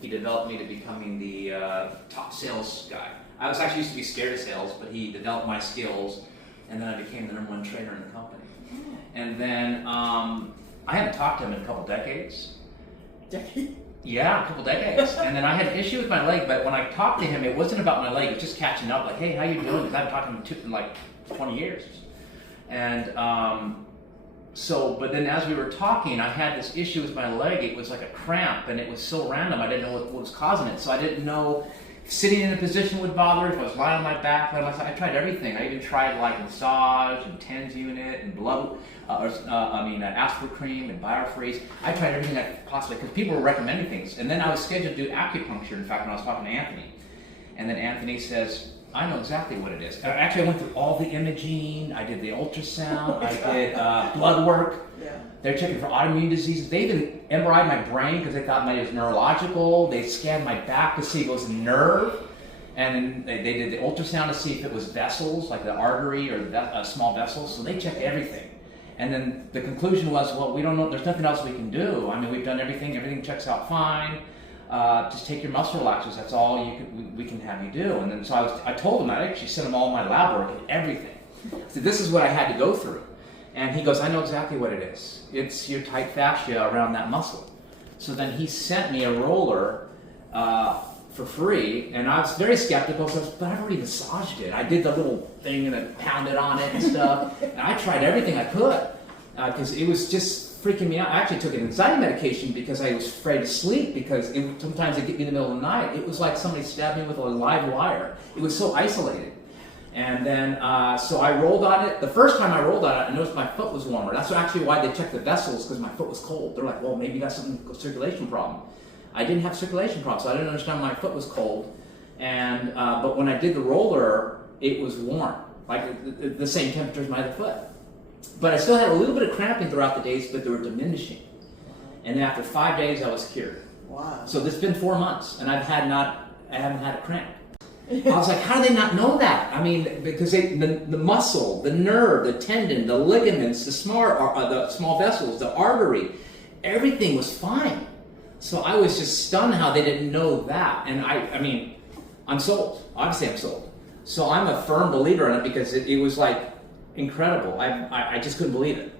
he developed me to becoming the top sales guy. I was actually used to be scared of sales, but he developed my skills, and then I became the #1 trainer in the company. And then I hadn't talked to him in a couple decades. Yeah, a couple decades. And then I had an issue with my leg, but when I talked to him, it wasn't about my leg, it was just catching up, like, hey, how you doing? Because I haven't talked to him in like 20 years. And but then as we were talking, I had this issue with my leg. It was like a cramp, and it was so random, I didn't know what was causing it. So I didn't know if sitting in a position would bother, if I was lying on my back, I tried everything. I even tried like massage and TENS unit and blood, aspirin cream and biofreeze. I tried everything I could possibly, because people were recommending things. And then I was scheduled to do acupuncture, in fact, when I was talking to Anthony. And then Anthony says, I know exactly what it is. Actually, I went through all the imaging. I did the ultrasound. I did blood work. Yeah. They're checking for autoimmune diseases. They even MRI'd my brain because they thought maybe it was neurological. They scanned my back to see if it was a nerve. And then they did the ultrasound to see if it was vessels, like the artery or small vessels. So they checked everything. And then the conclusion was, well, we don't know. There's nothing else we can do. I mean, we've done everything. Everything checks out fine. Just take your muscle relaxers. That's all we can have you do. And then so I told him, I actually sent him all my lab work and everything. So this is what I had to go through. And he goes, I know exactly what it is. It's your tight fascia around that muscle. So then he sent me a roller for free, and I was very skeptical, but I've already massaged it. I did the little thing and I pounded on it and stuff. And I tried everything I could because it was just freaking me out. I actually took an anxiety medication because I was afraid to sleep, because sometimes it'd get me in the middle of the night. It was like somebody stabbed me with a live wire. It was so isolated. And then, so I rolled on it. The first time I rolled on it, I noticed my foot was warmer. That's actually why they checked the vessels, because my foot was cold. They're like, well, maybe that's a circulation problem. I didn't have circulation problems, so I didn't understand why my foot was cold. And but when I did the roller, it was warm, like the same temperature as my other foot. But I still had a little bit of cramping throughout the days, but they were diminishing. And then after 5 days, I was cured. Wow. So this has been 4 months, and I haven't had a cramp. I was like, how do they not know that? I mean, because the muscle, the nerve, the tendon, the ligaments, the small vessels, the artery, everything was fine. So I was just stunned how they didn't know that. And I mean, I'm sold. Obviously, I'm sold. So I'm a firm believer in it, because it was like incredible. I just couldn't believe it.